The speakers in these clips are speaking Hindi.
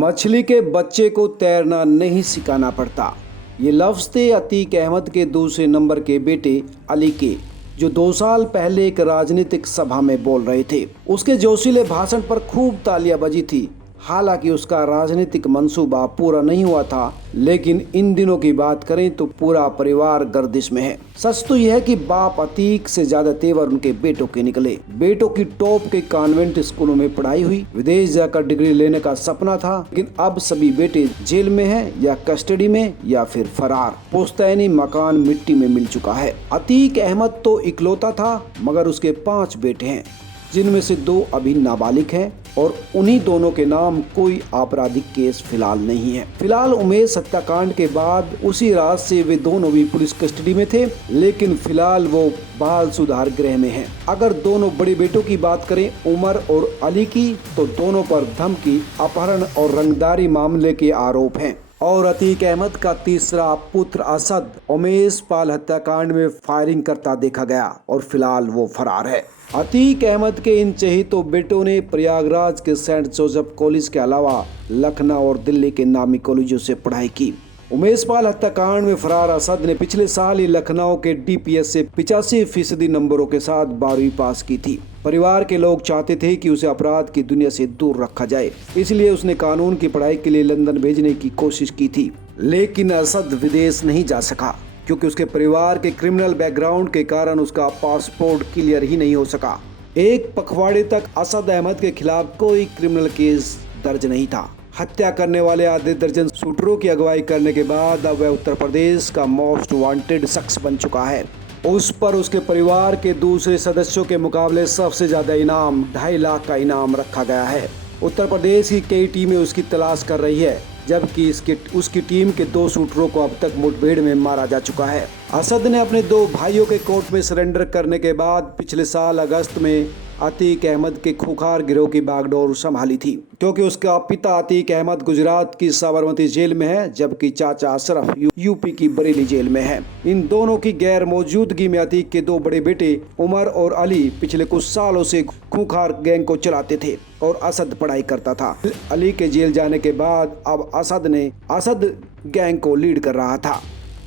मछली के बच्चे को तैरना नहीं सिखाना पड़ता। ये लफ्ज़ थे अतीक अहमद के दूसरे नंबर के बेटे अली के, जो 2 साल पहले एक राजनीतिक सभा में बोल रहे थे। उसके जोशीले भाषण पर खूब तालियां बजी थी। हालांकि उसका राजनीतिक मंसूबा पूरा नहीं हुआ था, लेकिन इन दिनों की बात करें तो पूरा परिवार गर्दिश में है। सच तो यह है कि बाप अतीक से ज्यादा तेवर उनके बेटों के निकले। बेटों की टॉप के कॉन्वेंट स्कूलों में पढ़ाई हुई, विदेश जाकर डिग्री लेने का सपना था, लेकिन अब सभी बेटे जेल में हैं या कस्टडी में या फिर फरार। पुश्तैनी मकान मिट्टी में मिल चुका है। अतीक अहमद तो इकलौता था, मगर उसके 5 बेटे हैं, जिनमें से 2 अभी नाबालिग हैं और उन्हीं दोनों के नाम कोई आपराधिक केस फिलहाल नहीं है। फिलहाल उमेश हत्याकांड के बाद उसी रात से वे दोनों भी पुलिस कस्टडी में थे, लेकिन फिलहाल वो बाल सुधार गृह में हैं। अगर दोनों बड़े बेटों की बात करें, उमर और अली की, तो दोनों पर धमकी, अपहरण और रंगदारी मामले के आरोप हैं। और अतीक अहमद का तीसरा पुत्र असद उमेश पाल हत्याकांड में फायरिंग करता देखा गया और फिलहाल वो फरार है। अतीक अहमद के इन चहेतों बेटों ने प्रयागराज के सेंट जोसेफ कॉलेज के अलावा लखनऊ और दिल्ली के नामी कॉलेजों से पढ़ाई की। उमेश पाल हत्याकांड में फरार असद ने पिछले साल ही लखनऊ के डीपीएस से 85% नंबरों के साथ 12वीं पास की थी। परिवार के लोग चाहते थे कि उसे अपराध की दुनिया से दूर रखा जाए, इसलिए उसने कानून की पढ़ाई के लिए लंदन भेजने की कोशिश की थी। लेकिन असद विदेश नहीं जा सका, क्योंकि उसके परिवार के क्रिमिनल बैकग्राउंड के कारण उसका पासपोर्ट क्लियर ही नहीं हो सका। एक पखवाड़े तक असद अहमद के खिलाफ कोई क्रिमिनल केस दर्ज नहीं था। हत्या करने वाले आधे दर्जन शूटरों की अगुवाई करने के बाद अब वह उत्तर प्रदेश का मोस्ट वांटेड शख्स बन चुका है। उस पर उसके परिवार के दूसरे सदस्यों के मुकाबले सबसे ज्यादा इनाम 2.5 लाख का इनाम रखा गया है। उत्तर प्रदेश की कई टीमें उसकी तलाश कर रही है, जबकि उसकी टीम के 2 शूटरों को अब तक मुठभेड़ में मारा जा चुका है। असद ने अपने 2 भाइयों के कोर्ट में सरेंडर करने के बाद पिछले साल अगस्त में अतीक अहमद के खूंखार गिरोह की बागडोर संभाली थी, क्योंकि उसका पिता अतीक अहमद गुजरात की साबरमती जेल में है, जबकि चाचा अशरफ यूपी की बरेली जेल में है। इन दोनों की गैर मौजूदगी में अतीक के 2 बड़े बेटे उमर और अली पिछले कुछ सालों से खूंखार गैंग को चलाते थे और असद पढ़ाई करता था। अली के जेल जाने के बाद अब असद गैंग को लीड कर रहा था।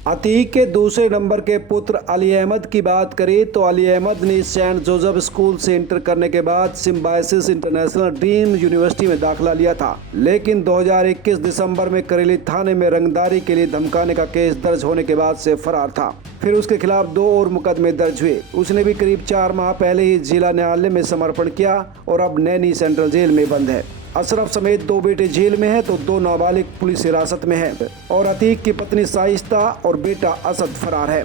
अतीक के दूसरे नंबर के पुत्र अली अहमद की बात करें तो अली अहमद ने सेंट जोसेफ स्कूल से इंटर करने के बाद सिम्बायोसिस इंटरनेशनल ड्रीम यूनिवर्सिटी में दाखिला लिया था, लेकिन 2021 दिसंबर में करेली थाने में रंगदारी के लिए धमकाने का केस दर्ज होने के बाद से फरार था। फिर उसके खिलाफ 2 और मुकदमे दर्ज हुए। उसने भी करीब 4 माह पहले ही जिला न्यायालय में समर्पण किया और अब नैनी सेंट्रल जेल में बंद है। अशरफ समेत 2 बेटे जेल में हैं तो 2 नाबालिग पुलिस हिरासत में हैं और अतीक की पत्नी साइस्ता और बेटा असद फरार है।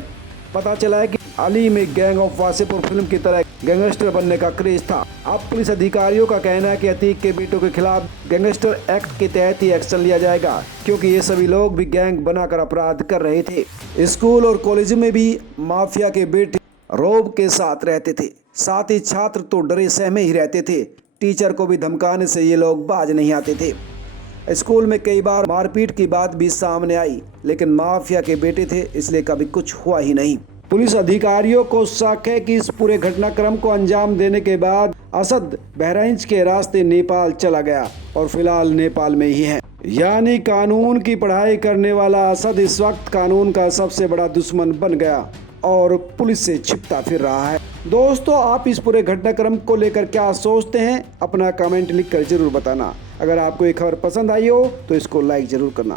पता चला है कि अली में गैंग ऑफ वासेपुर फिल्म की तरह गैंगस्टर बनने का क्रेज था। अब पुलिस अधिकारियों का कहना है कि अतीक के बेटों के खिलाफ गैंगस्टर एक्ट के तहत ही एक्शन लिया जाएगा, क्योंकि ये सभी लोग भी गैंग बनाकर अपराध कर रहे थे। स्कूल और कॉलेज में भी माफिया के बेटे रौब के साथ रहते थे, साथ ही छात्र तो डरे सहमे ही रहते थे। टीचर को भी धमकाने से ये लोग बाज नहीं आते थे। स्कूल में कई बार मारपीट की बात भी सामने आई, लेकिन माफिया के बेटे थे, इसलिए कभी कुछ हुआ ही नहीं। पुलिस अधिकारियों को शक है कि इस पूरे घटनाक्रम को अंजाम देने के बाद असद बहराइच के रास्ते नेपाल चला गया और फिलहाल नेपाल में ही है। यानी कानून की पढ़ाई करने वाला असद इस वक्त कानून का सबसे बड़ा दुश्मन बन गया और पुलिस से छिपता फिर रहा है। दोस्तों, आप इस पूरे घटनाक्रम को लेकर क्या सोचते हैं? अपना कमेंट लिखकर जरूर बताना। अगर आपको ये खबर पसंद आई हो तो इसको लाइक जरूर करना।